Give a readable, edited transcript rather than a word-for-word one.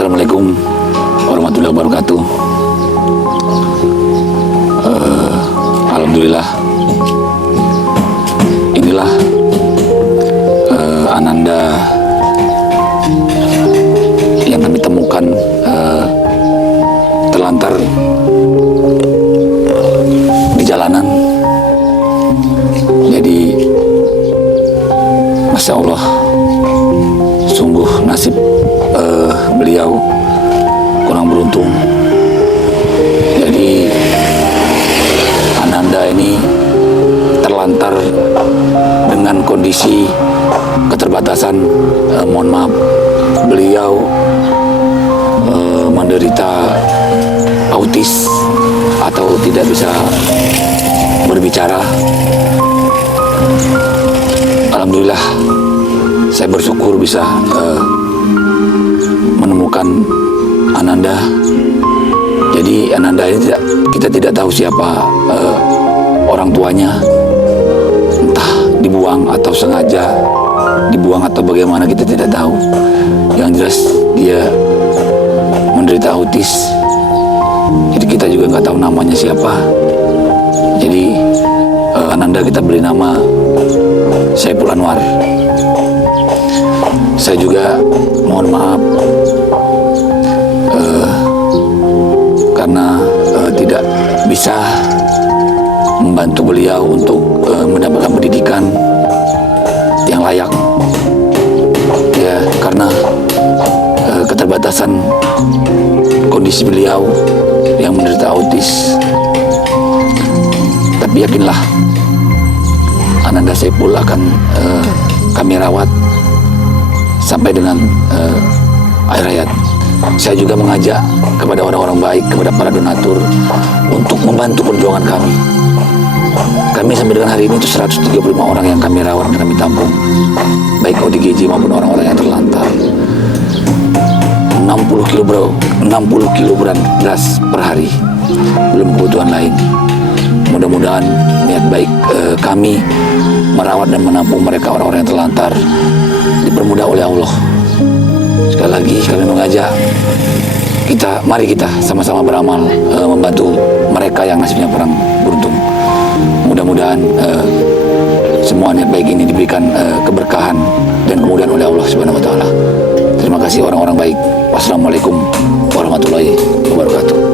Assalamualaikum warahmatullahi wabarakatuh. Alhamdulillah, inilah Ananda yang kami temukan terlantar di jalanan. Jadi Masya Allah, sungguh nasib beliau kurang beruntung. Jadi Ananda ini terlantar dengan kondisi keterbatasan. Mohon maaf, beliau menderita autis atau tidak bisa berbicara. Alhamdulillah, saya bersyukur bisa menemukan Ananda. Jadi Ananda ini kita tidak tahu siapa orang tuanya, entah dibuang atau sengaja dibuang atau bagaimana, kita tidak tahu. Yang jelas dia menderita autis. Jadi kita juga nggak tahu namanya siapa. Jadi Ananda kita beri nama Saiful Anwar. Saya juga mohon maaf karena tidak bisa membantu beliau untuk mendapatkan pendidikan yang layak, ya, karena keterbatasan kondisi beliau yang menderita autis. Tapi yakinlah, Ananda Saiful akan kami rawat sampai dengan akhir hayat. Saya juga mengajak kepada orang-orang baik, kepada para donatur untuk membantu perjuangan kami. Kami sampai dengan hari ini itu 135 orang yang kami rawat dan kami tampung, baik ODGJ maupun orang-orang yang terlantar. 60 kilo beras per hari, belum kebutuhan lain. Mudah-mudahan niat baik kami merawat dan menampung mereka, orang-orang yang terlantar, dipermudah oleh Allah. Sekali lagi kami mengajak mari kita sama-sama beramal membantu mereka yang nasibnya kurang beruntung. Mudah-mudahan semua niat baik ini diberikan keberkahan dan kemudahan oleh Allah Subhanahu wa taala. Terima kasih orang-orang baik. Wassalamualaikum warahmatullahi wabarakatuh.